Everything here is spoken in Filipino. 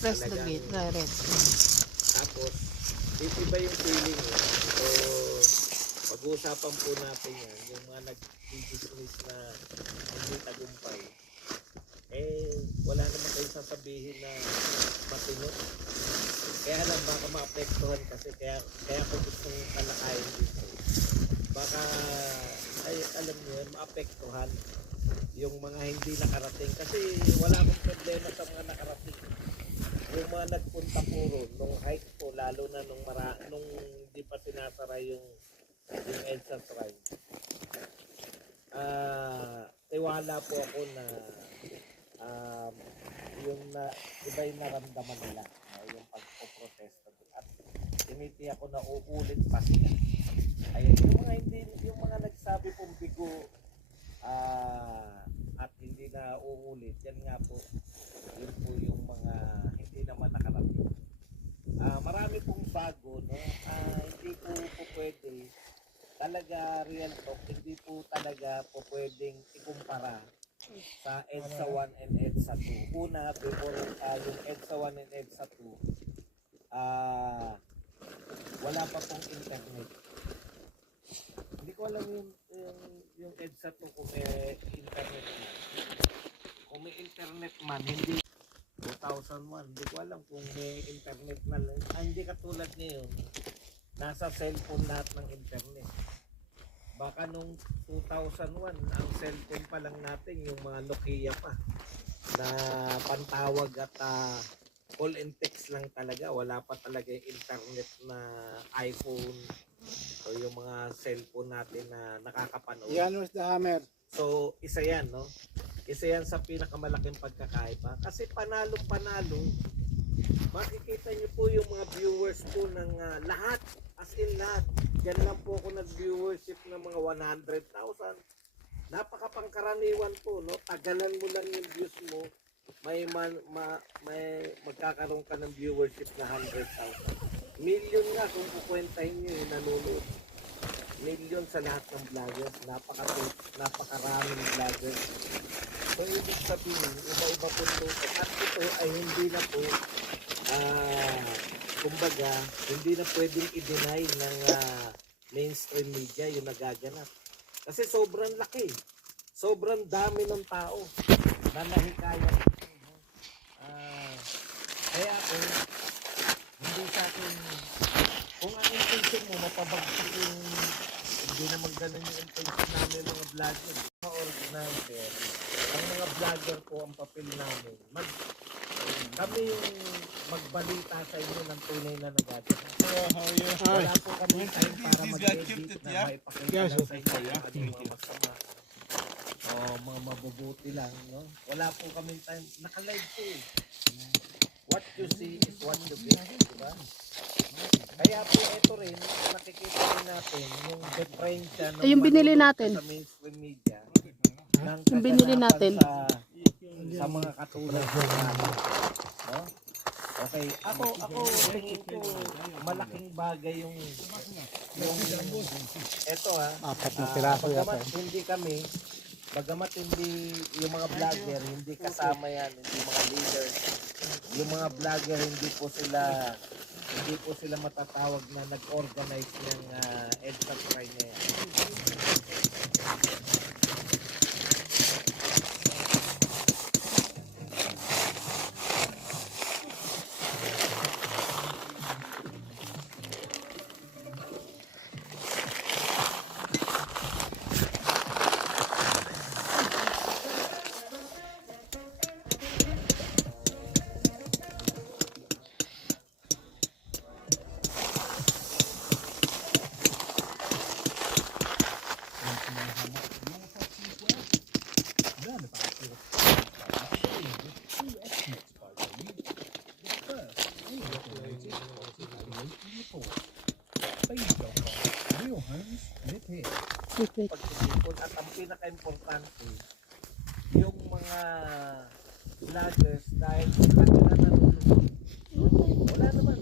Press the Talagang, gate, the red. tapos, iba yung feeling mo. So, pag-uusapan po natin yan, yung mga nag-business na hindi tagumpay, wala naman kayo sasabihin na matino. Kaya lang baka maapektuhan kasi kaya ko gustong kalakayin dito. Baka, alam niyo yun, maapektuhan yung mga hindi nakarating. Kasi wala akong problema sa mga nakarating. Yung mga nagpunta po ron, nung hike po, lalo na nung hindi pa sinasara yung EDSA Shrine. Tiwala po ako na yung iba yung naramdaman nila, yung pagpoprotesta doon. At tinitiyak ko na uulit pa sila. Ayun, yung mga nagsabi pong bigo at hindi na uulit, yan nga po, yun po yung mga hindi naman nakarating. Marami pong bago, no? Hindi po pwede talaga, real talk, hindi po talaga po pwedeng ikumpara sa EDSA 1 and EDSA 2. Una, before yung EDSA 1 and EDSA 2, wala pa pong internet. Hindi ko alam yung EDSA 2 kung may internet man. Kung may internet man, hindi 2001, hindi ko alam kung may internet na lang. Hindi katulad ngayon, nasa cellphone lahat ng internet. Baka nung 2001, ang cellphone pa lang natin, yung mga Nokia pa, na pantawag at call and text lang talaga. Wala pa talaga yung internet na iPhone o yung mga cellphone natin na nakakapanood. Yan was the hammer. So, isa yan, no? Isa yan sa pinakamalaking pagkakaiba. Kasi panalong-panalo, makikita niyo po yung mga viewers po ng lahat, as in lahat. Diyan lang po ako nag-viewership ng mga 100,000. Napakapangkaraniwan po, no? Tagalan mo lang yung views mo, may magkakaroon ka ng viewership na 100,000. Million nga kung kukwentahin niyo yung nanonood. Million sa lahat ng vloggers, napakaraming vloggers. So, ibig sabihin, iba-iba po ito. At ito ay hindi na po, kumbaga, hindi na pwedeng i-deny ng mainstream media yung nagaganap. Kasi sobrang laki. Sobrang dami ng tao na nahikayat. Kaya kung hindi sa akin, kung ang intention mo, mapabagsak yung, hindi naman ganun yung intention namin mga vlogger. Mga organizer, ang mga vlogger po, ang papel namin, kami yung magbalita sa inyo ng tunay na nagaganap. Wala po kami time para mag-edit na maipakita lang sa inyo ano yung mga masama o mga mabubuti lang, no? Wala po kami time. Naka-live po eh. What you see is what you get, diba? Kaya po ito rin, nakikita rin natin yung diferensya ng Yung binili natin. sa mainstream media ng Yung binili natin. sa mga katulad natin. No? Okay, ako tingin ko malaking bagay yung eto Apat na piraso yata. bagamat hindi yung mga vlogger, hindi kasama yan, hindi mga leaders. Yung mga vlogger, hindi po sila matatawag na nag-organize ng EDSA Shrine na yan. Pagtitipon at ang pinaka-importante yung mga vloggers dahil sa kanila nanonood. Wala naman